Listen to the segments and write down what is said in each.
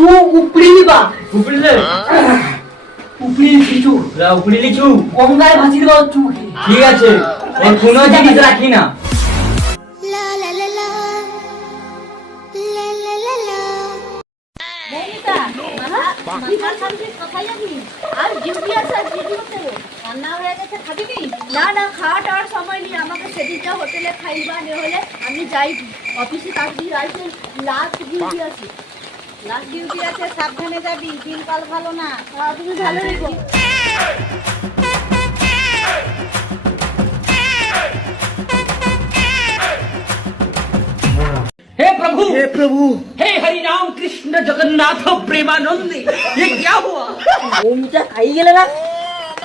কিছু উপড়ি নিবা উপড়িলে উপড়ি কিছু উপড়ি লিচু গঙ্গায় ভাসি দিবা চুকে ঠিক আছে। ওর কোনো জিনিস রাখি না? না না খাওয়া টাওয়ার সময় নেই। আমাকে সেদিনটা হোটেলে খাইবা নে হলে আমি যাই অফিসে তাড়াতাড়ি রাইতে লাস্ট ডিউটি আছে। লাস্ট ডিউটি আছে সাবধানে যাবি দিনকাল ভালো না তুমি ভালো রেখো हे प्रभु हे प्रभु हे हरि राम कृष्ण जगन्नाथ प्रेमानंद ये क्या हुआ মৌমিতা খাই গেলে না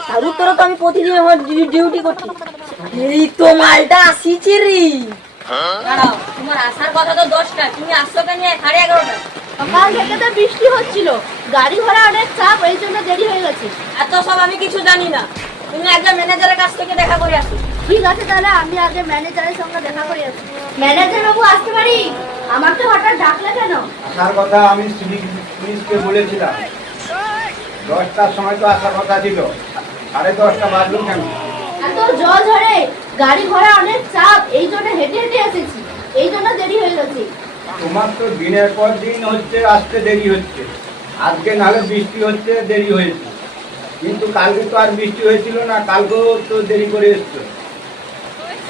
তার উত্তরে তো আমি প্রতিদিন আমার ডিউটি করছি এই তো মালটা আসিছে রে দাঁড়াও তোমার আসার কথা তো দশটা তুমি আসছো কেন সাড়ে এগারোটা সকাল থেকে তো বৃষ্টি হচ্ছিল। গাড়ি ঘোড়া অনেক চাপ এই জন্য দেরি হয়ে গেছে। এত সব আমি কিছু জানি না। তুমি একজন ম্যানেজারের কাছ থেকে দেখা করে আসো। ঠিক আছে তাহলে আমি আগে ম্যানেজারের সঙ্গে দেখা করে আসি। ম্যানেজার বাবু আসতে পারি? আমাকে হঠাৎ ডাকলে কেন? আসার কথা আমি পুলিশকে বলেছিলাম। দশটার সময় তো আসার কথা ছিল। সাড়ে দশটা বাজলো কেন? এত জল ঝরে গাড়ি ঘোড়া অনেক চাপ এই জন্য হেঁটে হেঁটে এসেছি। এই জন্য দেরি হয়ে গেছে। তোমার তো দিনের পর দিন হচ্ছে আসতে দেরি হচ্ছে। আজকে নাহলে বৃষ্টি হচ্ছে দেরি হয়েছে। কিন্তু কালকে তো আর বৃষ্টি হয়েছিল না কালকেও তো দেরি করে এসছো।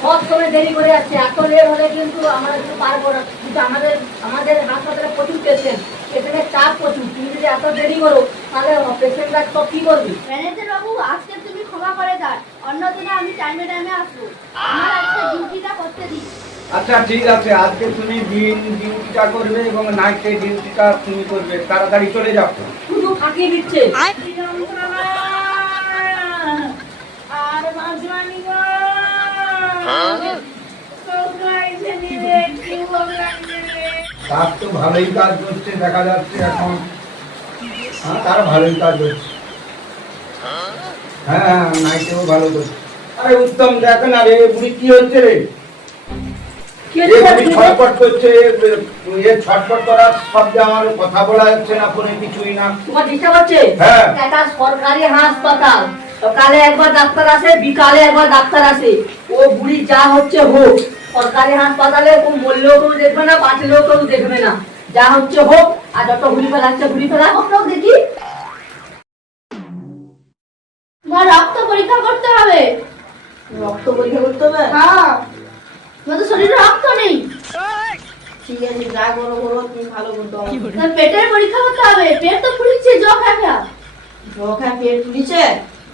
সব সময় দেরি করে যাচ্ছে এত লেট হলে কিন্তু আমরা কিন্তু পারব না। কিন্তু আমাদের আমাদের হাসপাতালে প্রচুর পেশেন্ট পেশেন্টের চাপ প্রচুর। তুমি যদি এত দেরি করো তাহলে পেশেন্টরা তো কি করবি? ম্যানেজার বাবু আজকে তুমি ক্ষমা করে দাও। আমি টাইমে টাইমে আসব। আমার আজকে ডিউটিটা করতে দিই আচ্ছা ঠিক আছে আজকে তুমি দিন ডিউটিটা করবে এবং নাইটে ডিউটিটা তুমি করবে তাড়াতাড়ি চলে যাও। শুধু ফাঁকিয়ে দিচ্ছে। গো। তার তো ভালোই কাজ করছে দেখা যাচ্ছে এখন। হ্যাঁ তার ভালোই কাজ হচ্ছে। হ্যাঁ? হ্যাঁ নাইটেও ভালো করছে। আরে উত্তম দেখ না রে বুড়ি কি হচ্ছে রে? কি এ হচ্ছে বুড়ি ছটপট করছে এ ছটপট করার শব্দে আমার কথা বলা যাচ্ছে না ফোনে কিছুই না। তোমার ডিস্টার্ব হচ্ছে? হ্যাঁ। এটা সরকারি হাসপাতাল। সকালে একবার ডাক্তার আসে বিকালে একবার ডাক্তার আসে। ও বুড়ি যা হচ্ছে হোক সরকারি হাসপাতালে ও মরলেও কেউ দেখবে না বাঁচলেও কেউ দেখবে না। যা হচ্ছে হোক আর যত ঘুরি ফেলাচ্ছে ঘুরি ফেলা হোক লোক দেখি। তোমার রক্ত পরীক্ষা করতে হবে। রক্ত পরীক্ষা করতে হবে? হ্যাঁ। তোমার তো শরীরে রক্ত নেই। ঠিক আছে যা করো করো তুমি ভালো করতে হবে পেটের পরীক্ষা করতে হবে। পেট তো ফুলছে জ খাবে জ খায় পেট ফুলিছে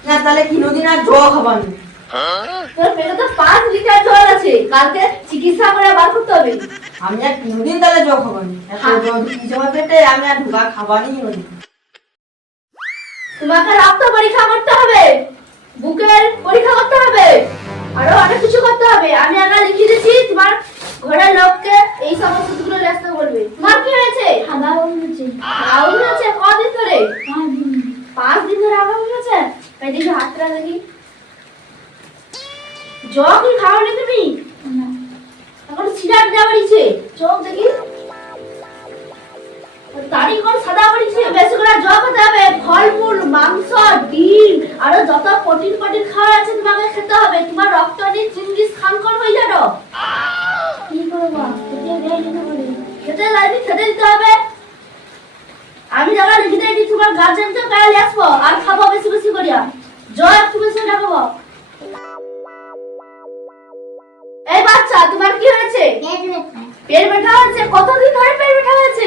না তাহলে কিনোদিন আর জ খাবানি তোর পেটে তো পাঁচ লিটার জল আছে। কালকে চিকিৎসা করে বার করতে হবে। আমি আর কিনোদিন তাহলে জ খাবানি এত জ ঢুকিয়েছে পেটে আমি আর ঢুকা খাবানি কিনোদিন তোমাকে রক্ত পরীক্ষা করতে হবে। বুকের পরীক্ষা করতে হবে। আরও অনেক কিছু করতে হবে। আমি আগে লিখে দিচ্ছি তোমার ঘরের লোককে এই সমস্তগুলো লিখতে বলবে তোমার কি হয়েছে? হাগা হয়েছে। হাগা হয়েছে? কদিন ধরে? পাঁচ দিন ধরে। হাগা হয়েছে? তাই দেখি হাতটা দেখি। জল কি খাওয়ানি তুমি এখন সিরাপ দেওয়া চোখ দেখি। তারই কোন সাদা পড়েছে বেশি করে জল হবে। ফল মূল মাংস, ডিম, আরও যত প্রোটিন প্রোটিন খাওয়া আছে তোমাকে খেতে হবে। তোমার রক্ত নিয়ে চিঙ্গিস খান কর হয়ে যাবে। কি করব? খেতে লাগবে খেতে দিতে হবে। আমি জায়গা লিখে দিয়েছি তোমার গার্জেনকে কালে আসব। আর খাব বেশি বেশি করিয়া। জল একটু বেশি রাখব এই বাচ্চা, তোমার কি হয়েছে? পেট ব্যথা হয়েছে? কতদিন ধরে পেট ব্যথা হয়েছে?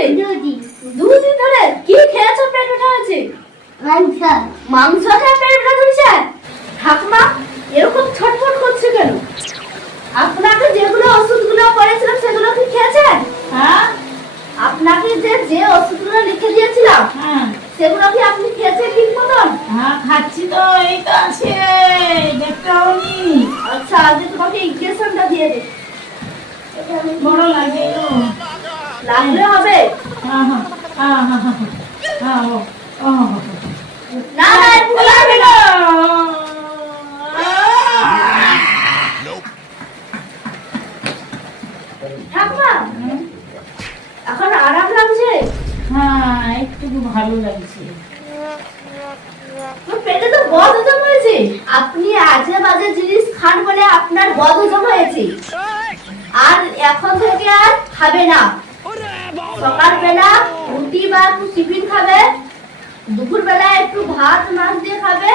দুদিন। ধরে? কি খেয়েছো পেট ব্যথা হয়েছে? মাংস। মাংস খেয়ে পেট ব্যথা ধরেছে? ঠাকুমা এরকম ছটফট করছে কেন? আপনাকে যেগুলো ওষুধগুলো করেছিলাম সেগুলো কি খেয়েছেন? হ্যাঁ। আপনাকে যে যে ওষুধগুলো লিখে দিয়েছিলাম হ্যাঁ। সেগুলো কি আপনি খেয়েছেন ঠিক মতন? হ্যাঁ খাচ্ছি তো এই তো আছে। দেখতে হয়নি আচ্ছা আগে তোমাকে ইনজেকশনটা দিয়ে দিই বড় লাগে। লাগলে হবে। ও ও না না লাগবে না। ঠাকুমা এখন আরাম লাগছে? হ্যাঁ একটু ভালো লাগছে। পেটে তো বদ হজম হয়েছে। আপনি আজে বাজে জিনিস খান বলে আপনার বদ হজম হয়েছে। আর এখন থেকে আর খাবে না। সকালবেলা রুটি বা একটু টিফিন খাবে দুপুর বেলা একটু ভাত, মাছ দিয়ে খাবে,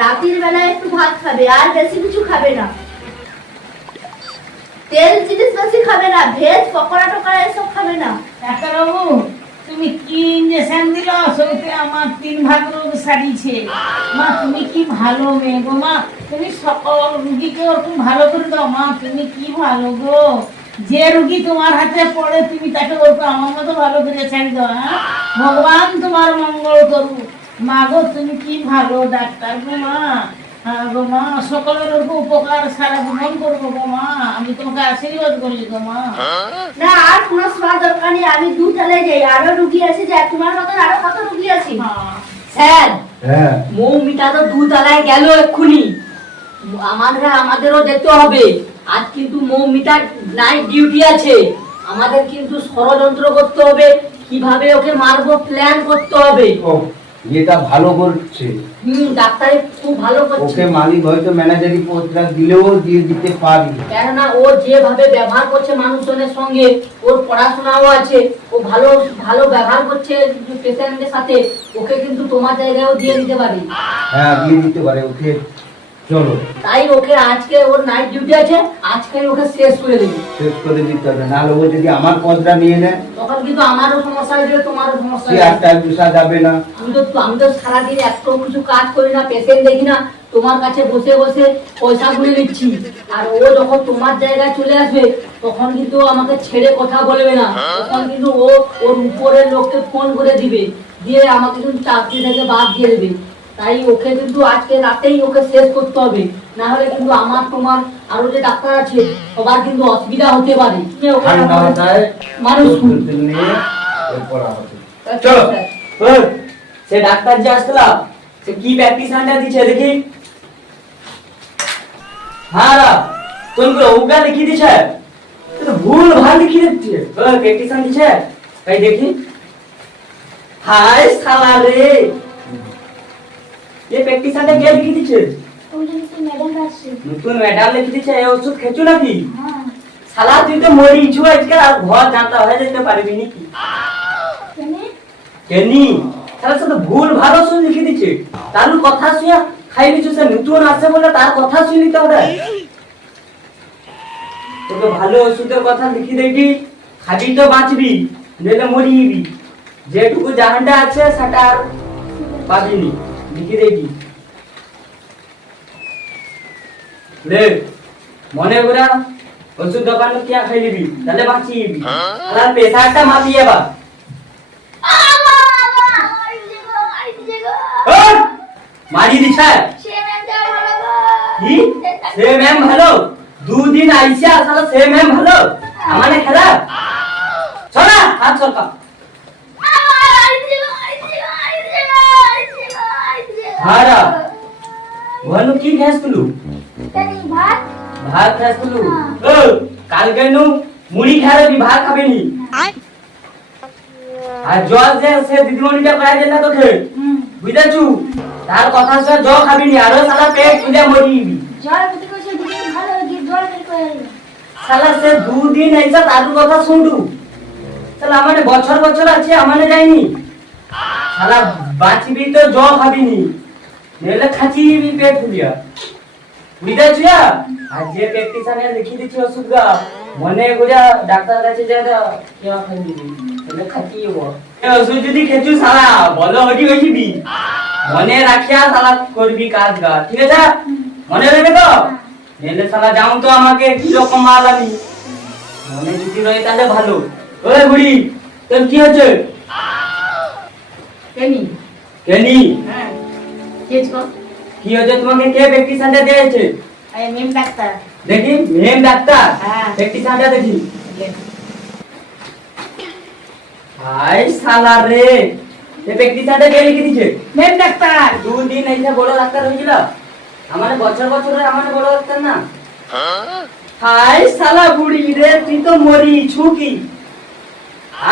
রাতের বেলা একটু ভাত খাবে, আর বেশি কিছু খাবে না। তেল জিনিস বেশি খাবে না, ভেজ, পকোড়া টকোড়া এসব খাবে না। একটা ডাক্তারবাবু, তুমি কি ইঞ্জেকশন দিল? সইতে আমার তিন ভাগ রোগ সারিয়েছে মা তুমি কি ভালো মেয়ে গো মা? তুমি সকল রুগীকে ওরকম ভালো করে দাও মা তুমি কি ভালো গো? যে রুগী তোমার হাতে পড়ে তুমি তাকে ওরকম আমার মতো ভালো করে ছাড়ি দাও হ্যাঁ? ভগবান তোমার মঙ্গল করুক। মা গো তুমি কি ভালো ডাক্তার গো মা? হ্যাঁ গো মা সকলের ওরকম উপকার সারা জীবন করব গো মা। আমি তোমাকে আশীর্বাদ করি গো মা। না আর কোনো শোয়া দরকার নেই আমি দু তালে যাই। আরও রুগী আছে যে তোমার মতন আরও কত রুগী আছে? হ্যাঁ। স্যার হ্যাঁ। মৌমিতা তো দু তলায় গেল এক্ষুনি। আমাদের আমাদেরও যেতে হবে। আজ কিন্তু মৌমিতার নাইট ডিউটি আছে। আমাদের কিন্তু ষড়যন্ত্র করতে হবে। কীভাবে ওকে মারবো প্ল্যান করতে হবে। ও এটা ভালো করছে। হুম ডাক্তারে খুব ভালো করছে। ওকে মালিক হয়তো ম্যানেজারি পোস্টটা দিলেও দিয়ে দিতে পারি। কেননা ও যেভাবে ব্যবহার করছে মানুষজনের সঙ্গে ওর পড়াশোনাও আছে ও ভালো ভালো ব্যবহার করছে পেশেন্টের সাথে ওকে কিন্তু তোমার জায়গায়ও দিয়ে দিতে পারি। হ্যাঁ দিয়ে দিতে পারে ওকে চলো। তাই ওকে আজকে ওর নাইট ডিউটি আছে আজকে ওকে শেষ করে দেবো। শেষ করে দিতে হবে নাহলে ও যদি আমার পদটা নিয়ে নেয় তখন কিন্তু আমারও সমস্যা হয়ে যাবে তোমারও সমস্যা হয়ে টাইম বসা যাবে না। আমি তো আমি তো সারাদিন এত কিছু কাজ করি না পেশেন্ট দেখি না তোমার কাছে বসে বসে পয়সা গুনে নিচ্ছি। আর ও যখন তোমার জায়গায় চলে আসবে তখন কিন্তু আমাকে ছেড়ে কথা বলবে না। তখন কিন্তু ও ওর উপরের লোককে ফোন করে দিবে দিয়ে আমাকে কিন্তু চাকরি থেকে বাদ দিয়ে দেবে। তাই ওকে কিন্তু আজকে রাতেই ওকে শেষ করতে হবে। না হলে কিন্তু আমার তোমার আরও যে ডাক্তার আছে সবার কিন্তু অসুবিধা হতে পারে। মানুষ এরপর হবে চলো। সে ডাক্তার যে আসলা সে কি প্র্যাকটিস আন্ডা দিছে দেখি। হ্যাঁ রা তুমি উগা লিখি দিছে? ভুল ভালো লিখি দিচ্ছে। আন দিছে? তাই দেখি। হাই সালা রে! ये প্র্যাকটিস আন্ডা কে লিখি দিছে নতুন ম্যাডাম লিখি দিছে এই ওষুধ খেছু নাকি? শালা তুই তো মরি ইছু আজকে আর ঘর জানতা হয়ে যেতে পারবি নাকি? কেনি? তাহলে সে তো ভুল ভালো শুন লিখে দিচ্ছে। তার কথা শুয়া খাই সে নতুন আসে বলে তার কথা শুনি তো ওরা তোকে ভালো ওষুধের কথা লিখি দেবি খাবি তো বাঁচবি নইলে মরিবি। যেটুকু জাহানটা আছে সেটা আর পাবিনি লিখি লে মনে করা ওষুধ দোকান কিয়া খাই নিবি তাহলে বাঁচিবি আর পেশাটা মাপি যাবা মারি দিছে কি? সে ম্যাম ভালো? দুদিন আইসা সালা সে ম্যাম ভালো? আমানে খারাপ চলা হাত সরকা হারা ওহানু কি খাইছিলু ভাত? খাইছিলু ও কালকে নু মুড়ি খাবে ভাত খাবে নি? আর জল যে সে দিদিমণিটা কয়া দিলা তোকে। বুঝাছু? তার কথা সে জ খাবি নি আরও সালা পেট ফুলে মরিবি সালা সে দুদিন আইসা তার কথা শুনু সালা আমানে বছর বছর আছে আমানে যায়নি। সালা বাঁচবি তো জ খাবি নি। নেলে খাচিবি পেট ফুলিয়া। বুঝাছু আর যে প্র্যাকটিসানে লিখি দিছি ওষুধ গা মনে করিয়া ডাক্তার কাছে যা যা কেয়া খাই দিবি তাহলে খাচিব এ ওষুধ যদি খেছু সালা বলো হটি হইবি মনে রাখিয়া সালা করবি কাজ গা ঠিক আছে? মনে রাখবে তো? নেলে সালা যাও তো আমাকে কি রকম মাল আমি? মনে যদি রয়ে তাহলে ভালো। ওই বুড়ি তোর কি হচ্ছে কেনি। কেনি? হ্যাঁ। কি হচ্ছে তোমাকে কে প্র্যাকটিসানটা দিয়েছে? এই মেম ডাক্তার। দেখি মেম ডাক্তার? হ্যাঁ। প্র্যাকটিসানটা দেখি। হাই সালা রে। এ প্র্যাকটিসানটা কে লিখে দিছে মেম ডাক্তার। দুদিন এসে বড় ডাক্তার হয়েছিল। আমার বছর বছর আমার বড় ডাক্তার না। হাই সালা বুড়ি রে তুই তো মরি ছুকি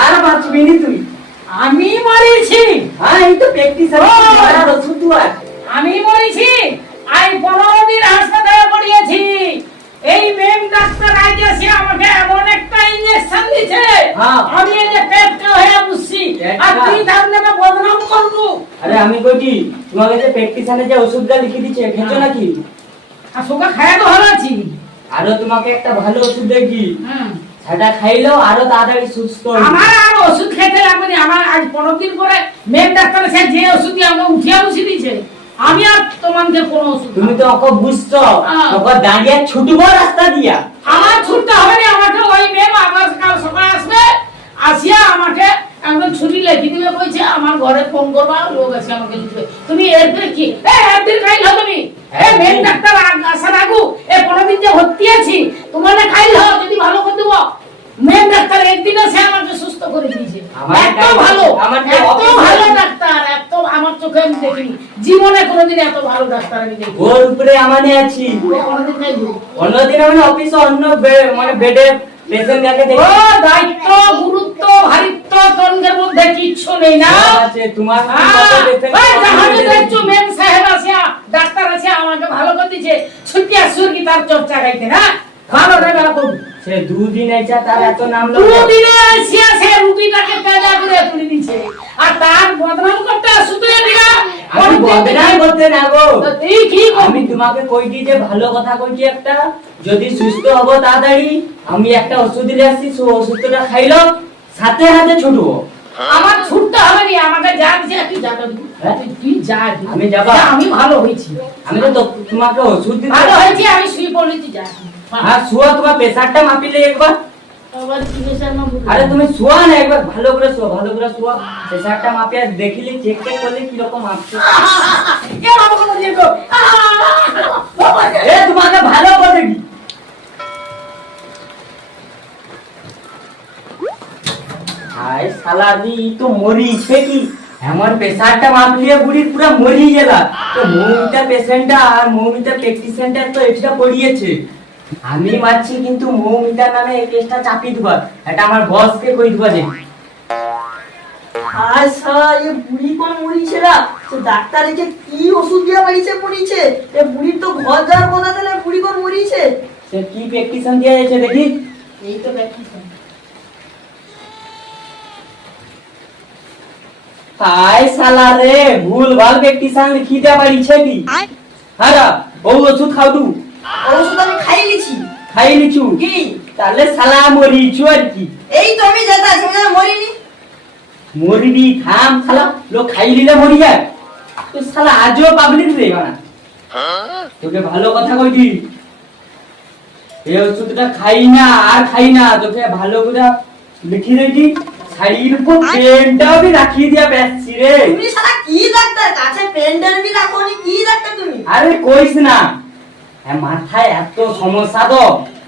আর বাঁচবি নি তুই? আমি মরেছি। হ্যাঁ এই তো প্র্যাকটিসার ও! ওষুধ দেওয়ার আমি মরেছি আমি পনেরো দিন হাসপাতালে পড়িয়েছি এই মেম ডাক্তার আজ এসে আমাকে এমন একটা ইঞ্জেকশন দিছে হ্যাঁ। আমি এই যে পেটটা হয়ে বুঝছি আর? তুই তার নামে বদনাম করব আরে আমি কইছি তোমাকে যে প্র্যাকটিসারে যে ওষুধটা লিখে দিচ্ছে খেছো হ্যাঁ। নাকি আর সোকা খায় তো ভালো আছি আরও তোমাকে একটা ভালো ওষুধ দেখি হুম। সেটা খাইলেও আরও তাড়াতাড়ি সুস্থ। আমার আর ওষুধ খেতে লাগবে না আমার আজ পনেরো দিন পরে মেম ডাক্তার সে যে ওষুধ দিয়ে আমাকে উঠিয়া বসে দিয়েছে আমি আর তোমাকে কোনো ওষুধ তুমি তো ওকে বুঝছ। হ্যাঁ। ওকে দাঁড়িয়ে ছুটবো রাস্তা দিয়া। আমার ছুটতে হবে না আমাকে ওই মেম আবার কাল সকালে আসবে আসিয়া আমাকে একদম ছুটি লিখে দিবে কইছে আমার ঘরে ফোন করবা লোক আছে আমাকে লিখবে তুমি এর এরপরে কি? এ একদিন খাইল তুমি? এ মেম ডাক্তার আগ- আসার আগু এ পনেরো দিন যে ভর্তি আছি তোমার খাইল? যদি ভালো করে দেবো মেম ডাক্তার একদিন এসে আমাকে সুস্থ করে দিয়েছে। এত ভালো এত ভালো ডাক্তার এত আমার চোখে আমি দেখিনি। জীবনে কোনোদিন এত ভালো ডাক্তার আমি দেখিনি। ওর উপরে আমানে আছি। কোনোদিন খাইল অন্যদিন আমি অফিসে অন্য মানে বেডে পেশেন্ট যাকে ও দায়িত্ব গুরুত্ব ভারিত্ব তরঙ্গের মধ্যে কিচ্ছু নেই না। আছে তোমার জাহাজে দেখছ মেম সাহেব আছে ডাক্তার আছে আমাকে ভালো করে দিছে ছুটি আসুর কি তার চর্চা গাইতে না? রে সে দুদিন আইছা তার এত নাম দুদিনে আসিয়া সে তেজা করে তুলে দিছে আর তার বদনাম করতে দিয়া আমি বদনাম করতে না গো। তুই কি আমি তোমাকে কইছি যে ভালো কথা কইছি একটা। যদি সুস্থ হব তাড়াতাড়ি আমি একটা ওষুধ দিলে আসছি সে ওষুধটা খাইলো সাথে সাথে ছুটবো। আমার ছুটতে হবে না আমাকে যা দিছে তুই যা তুই হ্যাঁ? যা আমি যাবা? আমি ভালো হয়েছি। আমি তো তোমাকে ওষুধ দিতে ভালো হয়েছে আমি শুয়ে পড়েছি যা। হ্যাঁ শুয়া তোমার প্রেসারটা মাপিলে একবার। আরে তুমি শুয়া না একবার ভালো করে শুয়া ভালো করে শুয়া। প্রেসারটা মাপিয়ে দেখিলে চেক চেক করলে কীরকম মাপছে। কে আমাকে বলিয়ে গো? বাবা রে। এ তোমাকে ভালো করে কি হাই শালা দি তো মরিছে কি? আমার প্রেসারটা মাপলিয়ে বুড়ি পুরা মরি গেলা। তো মৌমিতা পেশেন্টটা আর মৌমিতা প্র্যাকটিসেন্টটা তো এটা পড়িয়েছে। আমি মারছি কিন্তু মৌমিতা নামে এই কেসটা চাপিয়ে দিবা। এটা আমার বসকে কই দিবা যে। সারা এ বুড়ি কোন মরিছে না সে ডাক্তার একে কি ওষুধ দিয়া মারিছে মরিছে এ বুড়ির তো ঘর যাওয়ার কথা তাহলে বুড়ি কোন মরিছে? সে কি প্র্যাকটিসন দিয়ে যাচ্ছে দেখি। এই তো ব্যাপার। হাই শালা রে ভুল ভালো প্র্যাকটিসন লিখি দেয়া পারিছে কি হ্যাঁ ও ওষুধ খাও তু। ওষুধ আমি খাই লিছি খাই লিচু কি? তাহলে শালা মরিছু আর কি। এই তো আমি আছে আমি মরিনি। মরবি থাম শালা লোক খাই নিলে মরি যায়। তো শালা আজও পাবলিক রে না তোকে ভালো কথা কইছি এই ওষুধটা খাই না আর খাই না। তোকে ভালো করে লিখি দিয়েছি শাড়ির উপর পেনটাও বি রাখিয়ে দিয়া বেসছি রে। তুমি সারা কি ডাক্তার? কাছে পেন্ডেল বি রাখোনি কি ডাক্তার তুমি? আরে কইস না। মাথায় এত সমস্যা তো।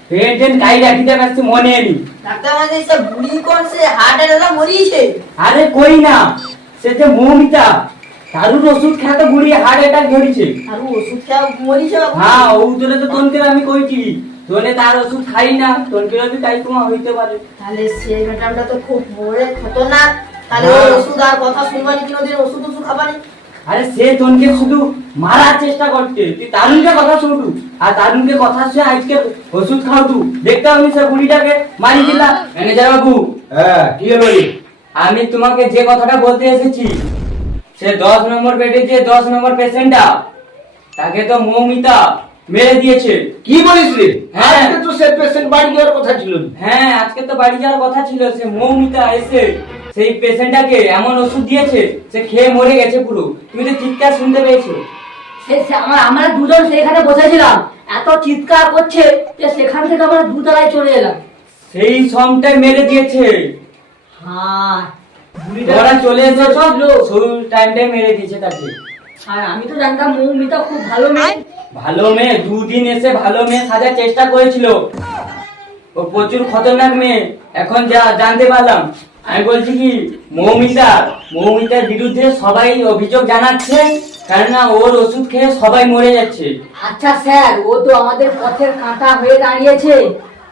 পেটেন গাই রাখি দিয়া বেসছি মনে নি ডাক্তার মানে সে বুড়ি সে হার্ট অ্যাটাক মরিছে আরে কই না সে যে মৌমিতা দারুর ওষুধ খেয়ে তো বুড়ি হার্ট অ্যাটাক ধরেছে। ও ওষুধ খেয়ে মরিছে হ্যাঁ ও তোরে তো তোনকে আমি কইছি তোনে তার ওষুধ খাই না তোনকে যদি তাই তোমার হইতে পারে। তাহলে সেই ম্যাডামটা তো খুব বড় খতরনাক। তাহলে হ্যাঁ। ওষুধ আর কথা শুনবানি কোনোদিন ওষুধ ওষুধ খাবানি? আরে সে তোনকে শুধু মারার চেষ্টা করছে। তুই তারুণকে কথা শুনতু আর তারুণকে কথা শুনে আজকে ওষুধ খাও তু দেখতে আমি সে বুড়িটাকে। মারি দিলা। ম্যানেজার বাবু। হ্যাঁ কি হলো রে? আমি তোমাকে যে কথাটা বলতে এসেছি সে দশ নম্বর বেডে যে দশ নম্বর পেশেন্টটা তাকে তো মৌমিতা মেরে দিয়েছে। কি বলিস রে? হ্যাঁ। আজকে তো সে পেশেন্ট বাড়ি যাওয়ার কথা ছিল। হ্যাঁ আজকে তো বাড়ি যাওয়ার কথা ছিল। সে মৌমিতা এসে সেই পেশেন্টটাকে এমন ওষুধ দিয়েছে সে খেয়ে মরে গেছে পুরো। তুমি তো চিৎকার শুনতে পেয়েছ। সে- আমরা আমরা দুজন সেখানে বসেছিলাম। এত চিৎকার করছে যে সেখান থেকে আমরা দুতলায় চলে এলাম। সেই সমটাই মেরে দিয়েছে। হ্যাঁ। ওরা চলে এসেছ? সেই টাইমটাই মেরে দিয়েছে তাকে। আর আমি তো জানতাম মৌমিতা খুব ভালো মেয়ে। ভালো মেয়ে দুদিন এসে ভালো মেয়ে সাজার চেষ্টা করেছিল। ও প্রচুর খতরনাক মেয়ে। এখন যা জানতে পারলাম। আমি বলছি কি মৌমিতা মৌমিতার বিরুদ্ধে সবাই অভিযোগ জানাচ্ছে কেননা ওর ওষুধ খেয়ে সবাই মরে যাচ্ছে। আচ্ছা স্যার ও তো আমাদের পথের কাঁটা হয়ে দাঁড়িয়েছে।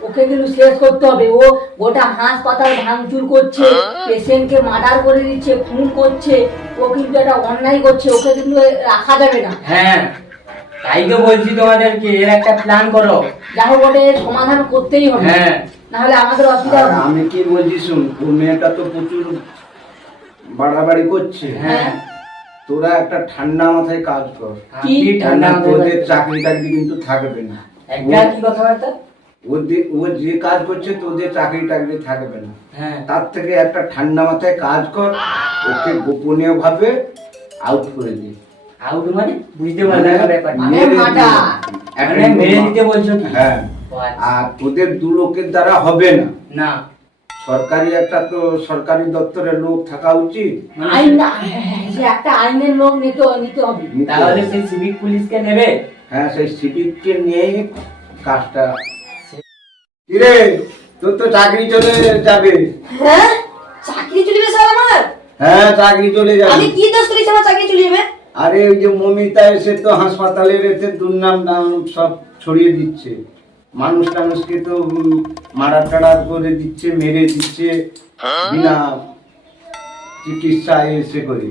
ওকে কিন্তু শেষ করতে হবে। ও গোটা হাসপাতাল ভাঙচুর করছে পেশেন্টকে মার্ডার করে দিচ্ছে খুন করছে। ও কিন্তু একটা অন্যায় করছে ওকে কিন্তু রাখা যাবে না। হ্যাঁ তাই তো বলছি তোমাদেরকে এর একটা প্ল্যান করো। যা হোক ওটা সমাধান করতেই হবে। হ্যাঁ। নাহলে আমাদের অসুবিধা হবে। আমি কি বলছি শুন ও মেয়েটা তো প্রচুর বাড়াবাড়ি করছে। হ্যাঁ। তোরা একটা ঠান্ডা মাথায় কাজ কর। কি ঠান্ডা তোদের চাকরি টাকরি কিন্তু থাকবে না। একটা কি কথাবার্তা? ও যে- ও যে কাজ করছে তোদের চাকরি টাকরি থাকবে না। হ্যাঁ। তার থেকে একটা ঠান্ডা মাথায় কাজ কর ওকে গোপনীয় ভাবে আউট করে দি। আউট মানে বুঝতে পারলাম না ব্যাপারটা। মানে মাটা। মানে মেরে দিতে বলছো হ্যাঁ। আর তোদের দু লোকের দ্বারা হবে না। না। সরকারি একটা তো সরকারি দপ্তরের লোক থাকা উচিত। আইন একটা আইনের লোক নিতে নিতে হবে। তাহলে সেই সিভিক পুলিশকে নেবে? হ্যাঁ সেই সিভিককে নিয়েই কাজটা কিরে তোর তো চাকরি চলে যাবে। হ্যাঁ? চাকরি চলিবে স্যার আমার? হ্যাঁ চাকরি চলে যাবে। আমি কি দোষ করেছি আমার চাকরি চলিবে আরে ওই যে মমিতা এসে তো হাসপাতালের এতে দুর্নাম নাম সব ছড়িয়ে দিচ্ছে। মানুষ টানুষকে তো মারা টাড়া করে দিচ্ছে মেরে দিচ্ছে বিনা চিকিৎসা এসে করে।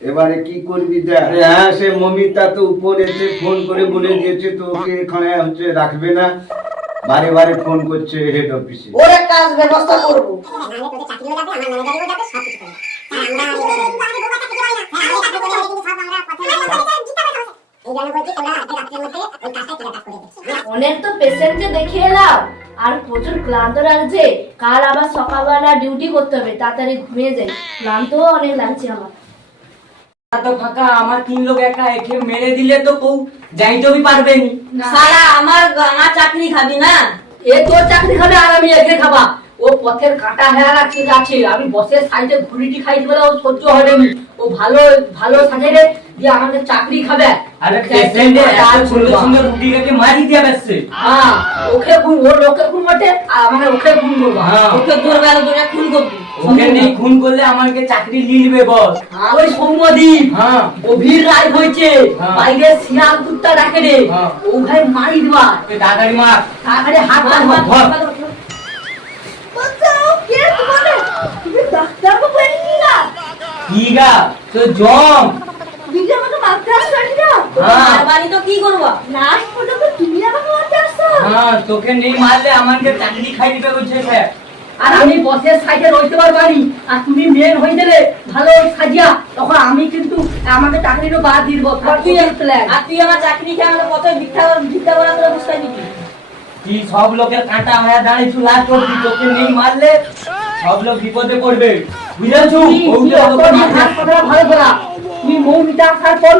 এবারে কি করবি দেখ? হ্যাঁ সে মমিতা তো উপরে এসে ফোন করে বলে দিয়েছে তো ওকে এখানে হচ্ছে রাখবে না। বারে বারে ফোন করছে হেড অফিসে ওর একটা ব্যবস্থা করব। অনেক তো পেশেন্টকে দেখে এলাম। আর প্রচুর ক্লান্ত লাগছে। কাল আবার সকালবেলা ডিউটি করতে হবে তাড়াতাড়ি ঘুমিয়ে যাই। ক্লান্ত অনেক লাগছে আমার। তো ফাঁকা আমার তিন লোক একা একে মেরে দিলে তো কেউ যাইতেও পারবে নি। সারা আমার আমার চাকরি খাবি না? এ তোর চাকরি খাবে আর আমি একে খাবা। ও পথের কাটা হয়ে রাখছে যাচ্ছে আমি বসের সাইডে ঘুরিটি খাইতে বলে ও সহ্য হবে নি ও ভালো ভালো সাজে দিয়ে আমাকে চাকরি খাবে। আরে পেশেন্টে এত সুন্দর সুন্দর রুগীকে মারি দিয়ে বেসছে। হ্যাঁ ওকে খুন লোকে ওকে খুন করব। হ্যাঁ। ওকে তোরা খুন করবি। ওকে নেই খুন করলে আমাকে চাকরি বস। আর ওই সৌম্যদীপ। হ্যাঁ। গভীর রায় হয়েছে। হ্যাঁ। বাইরে শিয়াল কুত্তা ডাকে রে। হ্যাঁ। ও ভাই মারি দিবা তাড়াতাড়ি মার। তাড়াতাড়ি হাত ধর, ধর ধর। ডাক্তার বাবু না তো জম আমাকে মারতে আসছো না হ্যাঁ। বাড়ি তো কি করব? লাস্ট পর্যন্ত তুমি আমাকে মারতে আসছো। হ্যাঁ তোকে নেই মারলে আমাকে চাকরি খাই দিতে বলছে স্যার আর আমি বসের সাইডে রইতে পারবানি আর তুমি মেন হয়ে গেলে ভালো সাজিয়া তখন আমি কিন্তু আমাকে চাকরিটা বাদ দিয়ে দেবো। প্ল্যান আর তুই আমার চাকরি খেয়ে আমাকে কত ভিক্ষা ভিক্ষা করা তোরা বুঝতে পারবি কি সব লোকের কাঁটা হয়ে করবি তোকে নেই মারলে সব লোক বিপদে পড়বে। ভালো করা তুমি মৌমিতা আসার পর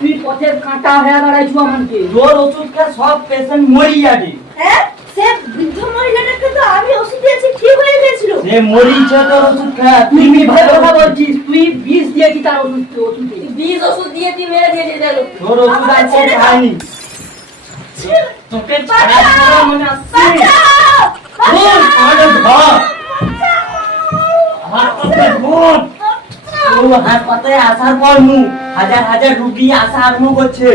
তুই পথের কাঁটা হয়ে আমাকে। তোর ওষুধ খা সব পেশেন্ট মরি যাবে হ্যাঁ সে বৃদ্ধ মহিলাটাকে তো আমি ওষুধ দিয়েছি ঠিক হয়ে গেছিল সে মরিছে তোর ওষুধ খা তুই তুই ভালো ভালো কথা বলছিস তুই বিষ দিয়ে কি তার ওষুধ ওষুধে বিষ ওষুধ দিয়ে তুই মেরে দিয়ে দিয়ে গেল তোর ওষুধ আছে খাইনি তোকে ছাড়া মনে আসছে ভুল আমাদের ভুল ও হাসপাতালে আসার পর মু হাজার হাজার রুগী আসা আরম্ভ করছে।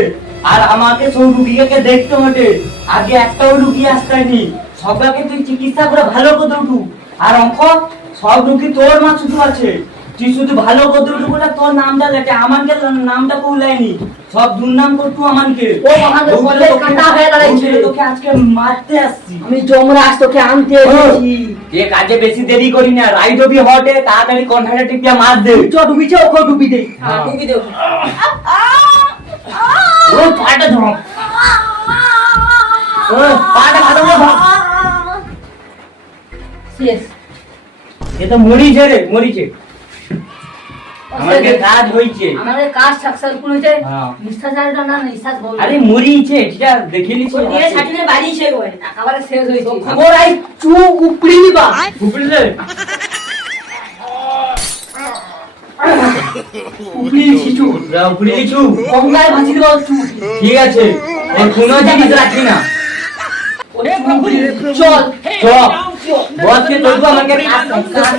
আর আমাকে সব রুগীকে দেখতে হবে। আগে একটাও রুগী আসতেনি। সবাইকে তুই চিকিৎসা করে ভালো করে উঠু আর অঙ্ক, সব রুগী তোর মা শুধু আছে। তুই শুধু ভালো বলে তোর নামটা লেটে আমাকে নামটা কৌলায়নি। সব দুর্নাম করতু আমাকে ও বলে কাঁটা হয়ে দাঁড়াইছে। তোকে আজকে মারতে আসছি। আমি যমরাজ তোকে আনতে এসেছি। এ কাজে বেশি দেরি করি না রাইড অবি হটে তাড়াতাড়ি টিপিয়া মার দে। চ ডুবিছে ওকে ডুবি দে। হ্যাঁ। ডুবি দেব ও পাটা ধর। ও পাটা ধর। শেষ এ তো মরিছে রে মরিছে আমাকে কাজ হইছে আমাদের কাজ সাকসেসফুল হয়েছে হ্যাঁ। নিঃশ্বাস না নিঃশ্বাস বল আরে মরিছে এটা দেখে লিছি ওই দিয়ে ছাটিনে বাড়িয়েছে ওই একেবারে শেষ হয়েছে। তো খবর আই চু উপড়ি নিবা বুঝলে উপড়ি ছিচু রা উপরে লিচু গঙ্গায় ভাসি দিবা চু ঠিক আছে। এই কোনো জিনিস রাখি না। চল। চল। বসকে তোর আমাকে কাজ কাজ